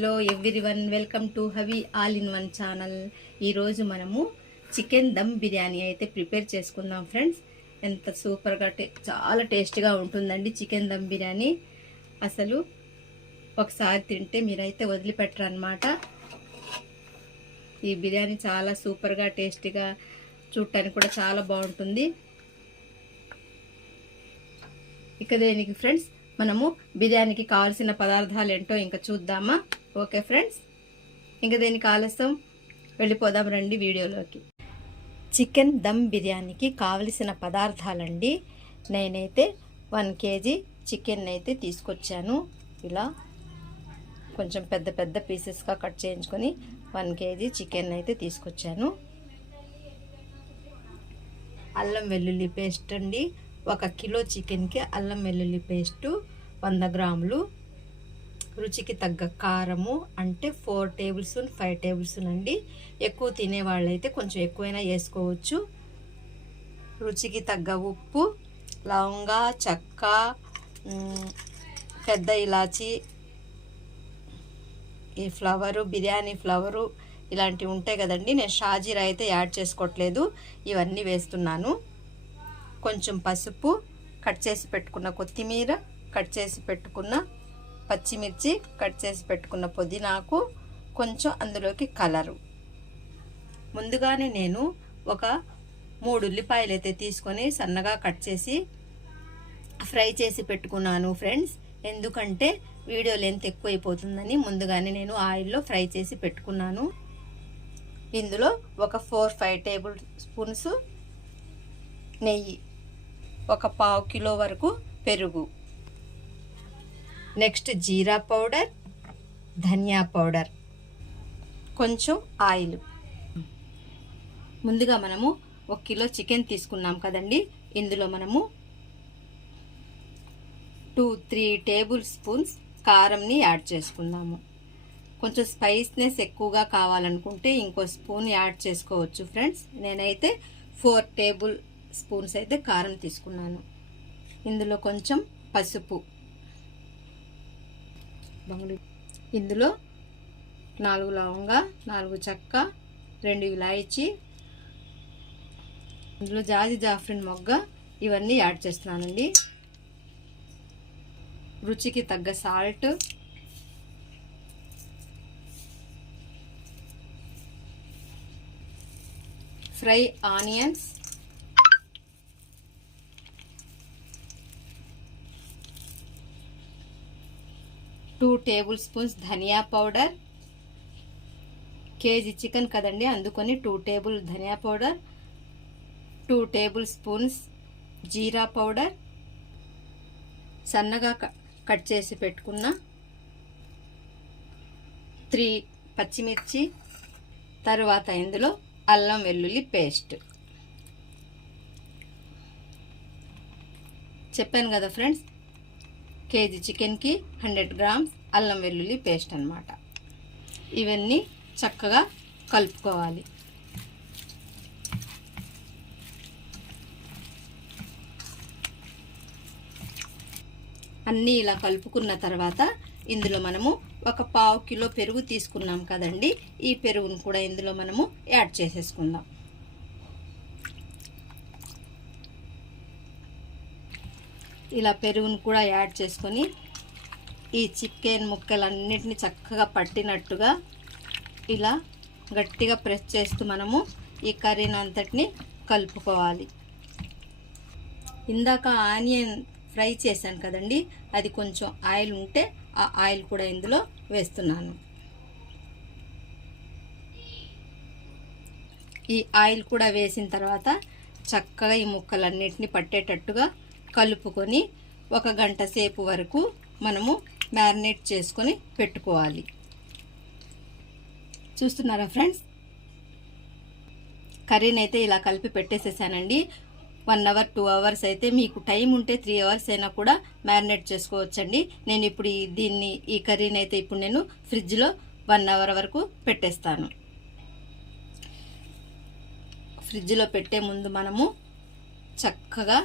Hello everyone welcome to Havi all in one channel. ఈరోజు మనము chicken dum biryani అయితే prepare చేసుకుందాం ఫ్రెండ్స్. ఎంత సూపర్గా టే చాలా టేస్ట్గా ఉంటుందండి చికెన్ దమ్ బిర్యానీ. అసలు ఒకసారి తింటే మీరైతే వదిలిపెట్టరు అనమాట ఈ బిర్యానీ చాలా సూపర్గా టేస్టీగా చూడటానికి కూడా చాలా బాగుంటుంది. ఇక దేనికి ఫ్రెండ్స్ మనము బిర్యానీకి కావాల్సిన పదార్థాలు ఏంటో ఇంకా చూద్దామా? ఓకే ఫ్రెండ్స్ ఇంకా దేనికి ఆలస్యం. వెళ్ళిపోదాం రండి వీడియోలోకి. చికెన్ దమ్ బిర్యానీకి కావలసిన పదార్థాలండి. నేనైతే వన్ కేజీ చికెన్ అయితే తీసుకొచ్చాను. ఇలా కొంచెం పెద్ద పెద్ద పీసెస్గా కట్ చేయించుకొని వన్ కేజీ చికెన్ అయితే తీసుకొచ్చాను. అల్లం వెల్లుల్లి పేస్ట్ అండి. ఒక కిలో చికెన్కి అల్లం వెల్లుల్లి పేస్టు వంద గ్రాములు. రుచికి తగ్గ కారము అంటే four tablespoon five tablespoon అండి. ఎక్కువ తినేవాళ్ళైతే కొంచెం ఎక్కువైనా వేసుకోవచ్చు. రుచికి తగ్గ ఉప్పు లవంగా చెక్క పెద్ద ఇలాచి ఈ ఫ్లవరు బిర్యానీ ఫ్లవరు ఇలాంటివి ఉంటాయి కదండి. నేను షాజీరా అయితే యాడ్ చేసుకోవట్లేదు. ఇవన్నీ వేస్తున్నాను. కొంచెం పసుపు కట్ చేసి పెట్టుకున్న కొత్తిమీర కట్ చేసి పెట్టుకున్న పచ్చిమిర్చి కట్ చేసి పెట్టుకున్న పుదీనాకు కొంచెం అందులోకి కలరు. ముందుగానే నేను ఒక మూడు ఉల్లిపాయలు అయితే తీసుకొని సన్నగా కట్ చేసి ఫ్రై చేసి పెట్టుకున్నాను ఫ్రెండ్స్. ఎందుకంటే వీడియో లెంత్ ఎక్కువైపోతుందని ముందుగానే నేను ఆయిల్లో ఫ్రై చేసి పెట్టుకున్నాను. ఇందులో ఒక ఫోర్ ఫైవ్ టేబుల్ స్పూన్స్ నెయ్యి ఒక పావు కిలో వరకు పెరుగు. నెక్స్ట్ జీరా పౌడర్ ధనియా పౌడర్. కొంచెం ఆయిల్. ముందుగా మనము ఒక కిలో చికెన్ తీసుకున్నాం కదండి. ఇందులో మనము టూ త్రీ టేబుల్ స్పూన్స్ కారంని యాడ్ చేసుకుందాము. కొంచెం స్పైస్నెస్ ఎక్కువగా కావాలనుకుంటే ఇంకో స్పూన్ యాడ్ చేసుకోవచ్చు ఫ్రెండ్స్. నేనైతే ఫోర్ టేబుల్ స్పూన్స్ అయితే కారం తీసుకున్నాను. ఇందులో కొంచెం పసుపు. ఇందులో నాలుగు లవంగా నాలుగు చెక్క రెండు ఇలాయచి ఇందులో జాజి జాఫ్రిన్ మొగ్గ ఇవన్నీ యాడ్ చేస్తున్నానండి. రుచికి తగ్గ salt. Fry onions. Two tablespoons ధనియా పౌడర్. కేజీ చికెన్ కదండి అందుకొని టూ టేబుల్ ధనియా పౌడర్ టూ టేబుల్ స్పూన్స్ జీరా పౌడర్. సన్నగా కట్ చేసి పెట్టుకున్న త్రీ పచ్చిమిర్చి తరువాత ఇందులో అల్లం వెల్లుల్లి పేస్ట్. చెప్పాను కదా ఫ్రెండ్స్ కేజీ చికెన్కి హండ్రెడ్ గ్రామ్స్ అల్లం వెల్లుల్లి పేస్ట్ అనమాట ఇవన్నీ చక్కగా కలుపుకోవాలి. అన్నీ ఇలా కలుపుకున్న తర్వాత ఇందులో మనము ఒక పావు కిలో పెరుగు తీసుకున్నాం కదండి. ఈ పెరుగును కూడా ఇందులో మనము యాడ్ చేసేసుకుందాం. ఇలా పెరుగును కూడా యాడ్ చేసుకొని ఈ చికెన్ ముక్కలన్నిటిని చక్కగా పట్టినట్టుగా ఇలా గట్టిగా ప్రెస్ చేస్తూ మనము ఈ కర్రీని అంతటిని కలుపుకోవాలి. ఇందాక ఆనియన్ ఫ్రై చేశాను కదండి అది కొంచెం ఆయిల్ ఉంటే ఆ ఆయిల్ కూడా ఇందులో వేస్తున్నాను. ఈ ఆయిల్ కూడా వేసిన తర్వాత చక్కగా ఈ ముక్కలన్నిటిని పట్టేటట్టుగా కలుపుకొని ఒక గంట సేపు వరకు మనము మ్యారినేట్ చేసుకొని పెట్టుకోవాలి. చూస్తున్నారా ఫ్రెండ్స్? కర్రీని అయితే ఇలా కలిపి పెట్టేసేసానండి. వన్ అవర్ టూ అవర్స్ అయితే మీకు టైం ఉంటే త్రీ అవర్స్ అయినా కూడా మ్యారినేట్ చేసుకోవచ్చండి. నేను ఇప్పుడు దీన్ని ఈ కర్రీని అయితే ఇప్పుడు నేను ఫ్రిడ్జ్లో వన్ అవర్ వరకు పెట్టేస్తాను. ఫ్రిడ్జ్లో పెట్టే ముందు మనము చక్కగా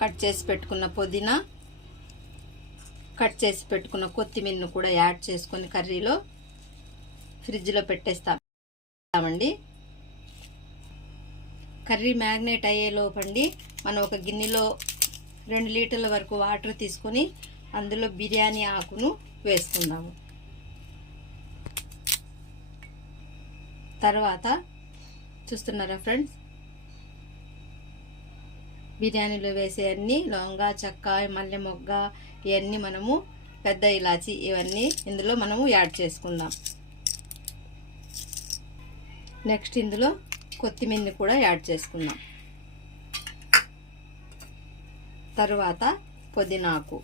కట్ చేసి పెట్టుకున్న పుదీనా కట్ చేసి పెట్టుకున్న కొత్తిమీరను కూడా యాడ్ చేసుకొని కర్రీలో ఫ్రిడ్జ్లో పెట్టేస్తామండి. కర్రీ మ్యాగ్నేట్ అయ్యే లోపండి. మనం ఒక గిన్నెలో రెండు లీటర్ల వరకు వాటర్ తీసుకొని అందులో బిర్యానీ ఆకును వేసుకుందాము. తర్వాత చూస్తున్నారా ఫ్రెండ్స్? బిర్యానీలో వేసే అన్ని లవంగ చెక్క మల్లె మొగ్గ ఇవన్నీ మనము పెద్ద ఇలాచి ఇవన్నీ ఇందులో మనము యాడ్ చేసుకుందాం. నెక్స్ట్ ఇందులో కొత్తిమీరని కూడా యాడ్ చేసుకుందాం. తర్వాత పుదీనాకు.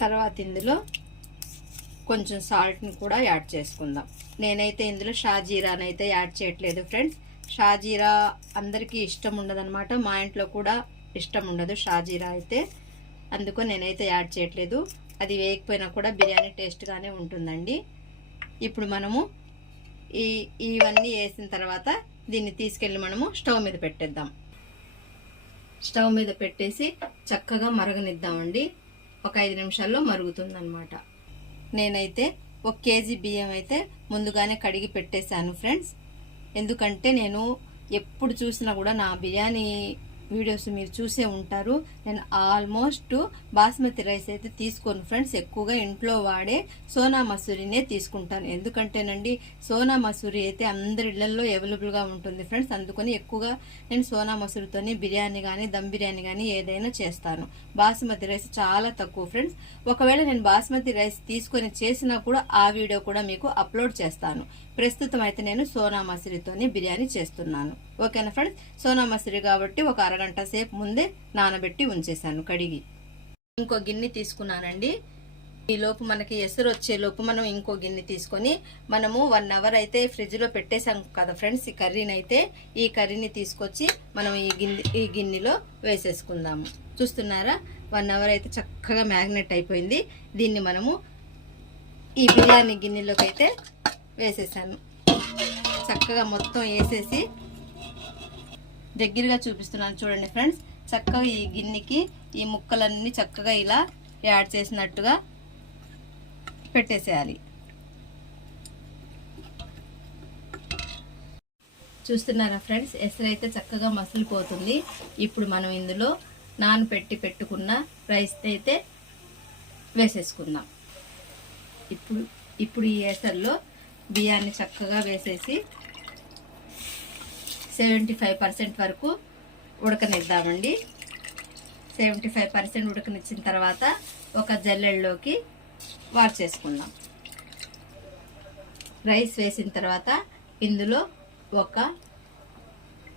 తర్వాత ఇందులో కొంచెం సాల్ట్ని కూడా యాడ్ చేసుకుందాం. నేనైతే ఇందులో షాజీరానైతే అయితే యాడ్ చేయట్లేదు ఫ్రెండ్స్. షాజీరా అందరికీ ఇష్టం ఉండదన్నమాట. మా ఇంట్లో కూడా ఇష్టం ఉండదు షాజీరా అయితే. అందుకు నేనైతే యాడ్ చేయట్లేదు. అది వేయకపోయినా కూడా బిర్యానీ టేస్ట్గానే ఉంటుందండి. ఇప్పుడు మనము ఈ ఇవన్నీ వేసిన తర్వాత దీన్ని తీసుకెళ్ళి మనము స్టవ్ మీద పెట్టేద్దాం. స్టవ్ మీద పెట్టేసి చక్కగా మరగనిద్దామండి. ఒక ఐదు నిమిషాల్లో మరుగుతుందనమాట నేనైతే ఒక కేజీ బియ్యం అయితే ముందుగానే కడిగి పెట్టేశాను ఫ్రెండ్స్. ఎందుకంటే నేను ఎప్పుడు చూసినా కూడా నా బిర్యానీ వీడియోస్ మీరు చూసే ఉంటారు. నేను ఆల్మోస్ట్ బాస్మతి రైస్ అయితే తీసుకోను ఫ్రెండ్స్. ఎక్కువగా ఇంట్లో వాడే సోనా మసూరినే తీసుకుంటాను. ఎందుకంటేనండి సోనా మసూరి అయితే అందరి ఇళ్ళలో అవైలబుల్గా ఉంటుంది ఫ్రెండ్స్. అందుకని ఎక్కువగా నేను సోనా మసూరితోని బిర్యానీ కానీ దమ్ బిర్యానీ కానీ ఏదైనా చేస్తాను. బాస్మతి రైస్ చాలా తక్కువ ఫ్రెండ్స్. ఒకవేళ నేను బాస్మతి రైస్ తీసుకొని చేసినా కూడా ఆ వీడియో కూడా మీకు అప్లోడ్ చేస్తాను. ప్రస్తుతం అయితే నేను సోనా మసూరితోని బిర్యానీ చేస్తున్నాను. ఓకేనా ఫ్రెండ్స్? సోనా మసూరి కాబట్టి ఒక అరగంట సేపు ముందే నానబెట్టి ఉంచేసాను కడిగి. ఇంకో గిన్నె తీసుకున్నానండి. ఈ లోపు మనకి ఎసరు వచ్చే లోపు మనం ఇంకో గిన్నె తీసుకొని మనము వన్ అవర్ అయితే ఫ్రిడ్జ్లో పెట్టేసాం కదా ఫ్రెండ్స్ ఈ కర్రీని అయితే ఈ కర్రీని తీసుకొచ్చి మనం ఈ గిన్నె ఈ గిన్నెలో వేసేసుకుందాము. చూస్తున్నారా? వన్ అవర్ అయితే చక్కగా మ్యాగ్నెట్ అయిపోయింది. దీన్ని మనము ఈ బిర్యానీ గిన్నెలోకి అయితే వేసేసాను చక్కగా మొత్తం వేసేసి దగ్గరగా చూపిస్తున్నాను చూడండి ఫ్రెండ్స్. చక్కగా ఈ గిన్నెకి ఈ ముక్కలన్నీ చక్కగా ఇలా యాడ్ చేసినట్టుగా పెట్టేసేయాలి. చూస్తున్నారా ఫ్రెండ్స్? ఎసరైతే చక్కగా మసిలిపోతుంది. ఇప్పుడు మనం ఇందులో నానపెట్టి పెట్టుకున్న రైస్ అయితే వేసేసుకుందాం. ఇప్పుడు ఇప్పుడు ఈ ఎసర్లో బియ్యాన్ని చక్కగా వేసేసి సెవెంటీ ఫైవ్ పర్సెంట్ వరకు ఉడకనిద్దామండి. సెవెంటీ ఫైవ్ పర్సెంట్ ఉడకనిచ్చిన తర్వాత ఒక జల్లెల్లోకి వార్చేసుకుందాం రైస్ వేసిన తర్వాత ఇందులో ఒక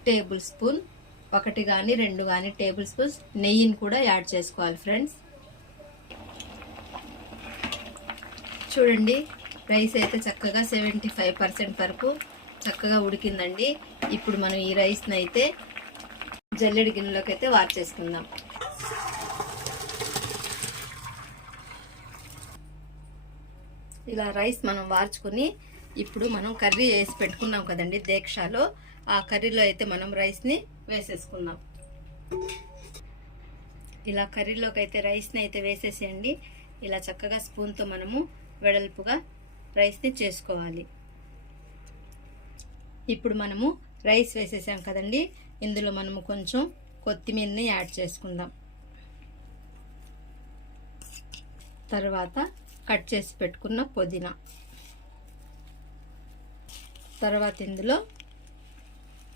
టేబుల్ స్పూన్ ఒకటి కానీ రెండు కానీ టేబుల్ స్పూన్స్ నెయ్యిని కూడా యాడ్ చేసుకోవాలి ఫ్రెండ్స్. చూడండి రైస్ అయితే చక్కగా సెవెంటీ ఫైవ్ పర్సెంట్ వరకు చక్కగా ఉడికిందండి. ఇప్పుడు మనం ఈ రైస్ని అయితే జల్లెడి గిన్నెలోకి అయితే వార్చేసుకుందాం. ఇలా రైస్ మనం వార్చుకొని ఇప్పుడు మనం కర్రీ వేసి పెట్టుకున్నాం కదండి దీక్షలో. ఆ కర్రీలో అయితే మనం రైస్ని వేసేసుకుందాం. ఇలా కర్రీలోకి అయితే రైస్ని అయితే వేసేసేయండి. ఇలా చక్కగా స్పూన్తో మనము వెడల్పుగా రైస్ని చేసుకోవాలి. ఇప్పుడు మనము రైస్ వేసేసాం కదండి. ఇందులో మనము కొంచెం కొత్తిమీరని యాడ్ చేసుకుందాం. తర్వాత కట్ చేసి పెట్టుకున్న పుదీనా. తర్వాత ఇందులో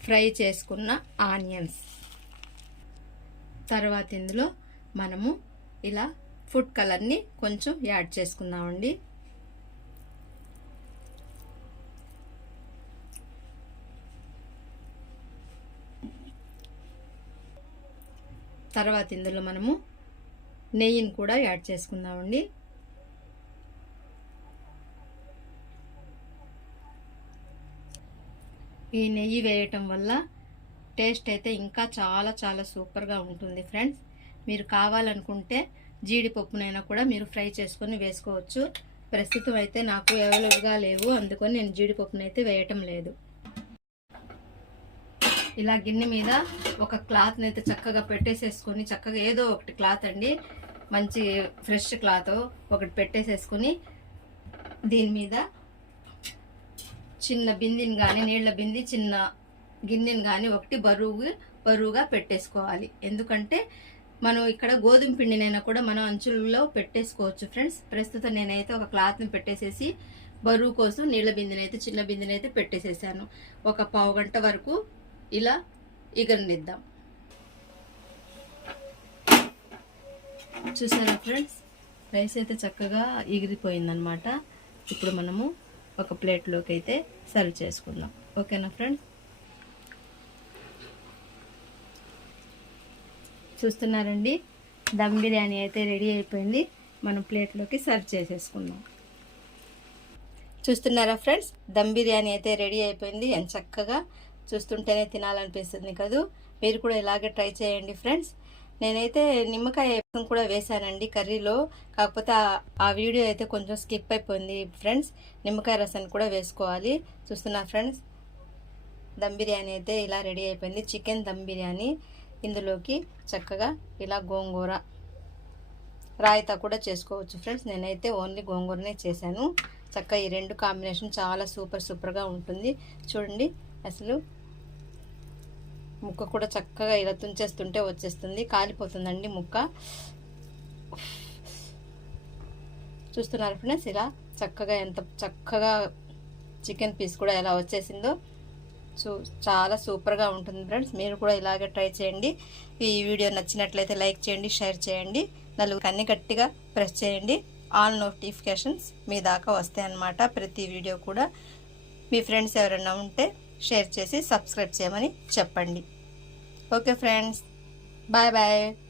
ఫ్రై చేసుకున్న ఆనియన్స్. తర్వాత ఇందులో మనము ఇలా ఫుడ్ కలర్ని కొంచెం యాడ్ చేసుకుందామండి. తర్వాత ఇందులో మనము నెయ్యిని కూడా యాడ్ చేసుకుందామండి. ఈ నెయ్యి వేయటం వల్ల టేస్ట్ అయితే ఇంకా చాలా చాలా సూపర్గా ఉంటుంది ఫ్రెండ్స్. మీరు కావాలనుకుంటే జీడిపప్పునైనా కూడా మీరు ఫ్రై చేసుకొని వేసుకోవచ్చు. ప్రస్తుతం అయితే నాకు అవైలబుల్గా లేవు అందుకని నేను జీడిపప్పునైతే వేయటం లేదు. ఇలా గిన్నె మీద ఒక క్లాత్ని అయితే చక్కగా పెట్టేసేసుకొని చక్కగా ఏదో ఒకటి క్లాత్ అండి మంచి ఫ్రెష్ క్లాత్ ఒకటి పెట్టేసేసుకొని దీని మీద చిన్న బిందెని కానీ నీళ్ళ బింది చిన్న గిన్నెని కానీ ఒకటి బరువు బరువుగా పెట్టేసుకోవాలి. ఎందుకంటే మనం ఇక్కడ గోధుమ పిండినైనా కూడా మనం అంచులలో పెట్టేసుకోవచ్చు ఫ్రెండ్స్. ప్రస్తుతం నేనైతే ఒక క్లాత్ని పెట్టేసేసి బరువు కోసం నీళ్ళ బిందెనైతే చిన్న బిందెనైతే పెట్టేసేసాను. ఒక పావు గంట వరకు ఇలా ఇగరనిద్దాం చూసారా ఫ్రెండ్స్? రైస్ అయితే చక్కగా ఎగిరిపోయిందనమాట ఇప్పుడు మనము ఒక ప్లేట్లోకి అయితే సర్వ్ చేసుకుందాం. ఓకేనా ఫ్రెండ్స్? చూస్తున్నారండి? దమ్ బిర్యానీ అయితే రెడీ అయిపోయింది. మనం ప్లేట్లోకి సర్వ్ చేసేసుకుందాం. చూస్తున్నారా ఫ్రెండ్స్? దమ్ బిర్యానీ అయితే రెడీ అయిపోయింది. ఎంత చక్కగా చూస్తుంటేనే తినాలనిపిస్తుంది కదూ? మీరు కూడా ఇలాగే ట్రై చేయండి ఫ్రెండ్స్. నేనైతే నిమ్మకాయ రసం కూడా వేశానండి కర్రీలో. కాకపోతే ఆ- ఆ వీడియో అయితే కొంచెం స్కిప్ అయిపోయింది ఫ్రెండ్స్. నిమ్మకాయ రసాన్ని కూడా వేసుకోవాలి. చూస్తున్నా ఫ్రెండ్స్? దమ్ బిర్యానీ అయితే ఇలా రెడీ అయిపోయింది. చికెన్ దమ్ బిర్యానీ ఇందులోకి చక్కగా ఇలా గోంగూర రాయితా కూడా చేసుకోవచ్చు ఫ్రెండ్స్. నేనైతే ఓన్లీ గోంగూరనే చేశాను. చక్కగా ఈ రెండు కాంబినేషన్ చాలా సూపర్ సూపర్గా ఉంటుంది. చూడండి అసలు ముక్క కూడా చక్కగా ఇలా తుంచేస్తుంటే వచ్చేస్తుంది కాలిపోతుందండి ముక్క. చూస్తున్నారు ఫ్రెండ్స్ ఇలా చక్కగా ఎంత చక్కగా చికెన్ పీస్ కూడా ఎలా వచ్చేసిందో. చూ చాలా సూపర్గా ఉంటుంది ఫ్రెండ్స్ మీరు కూడా ఇలాగే ట్రై చేయండి. ఈ వీడియో నచ్చినట్లయితే లైక్ చేయండి షేర్ చేయండి నలుగురు అన్ని గట్టిగా ప్రెస్ చేయండి. ఆల్ నోటిఫికేషన్స్ మీ దాకా వస్తాయి అన్నమాట ప్రతి వీడియో కూడా. మీ ఫ్రెండ్స్ ఎవరైనా ఉంటే షేర్ చేసి సబ్స్క్రైబ్ చేయమని చెప్పండి. Okay friends. Bye bye.